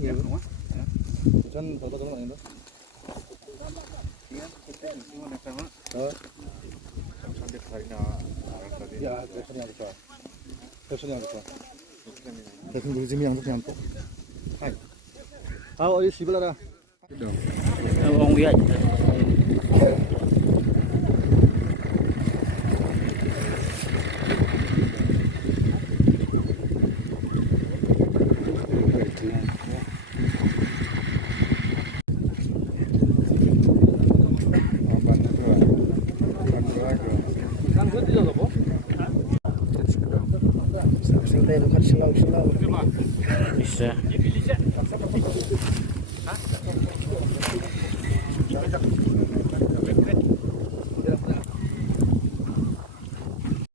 nhiều. Chân phải có giống này nữa. Ya, 대선이하고 좋아. 대선 요즘이 양도 그냥 또. 아, 어디 집을라라. Ông biết. Santai, bukan silau. Bisa.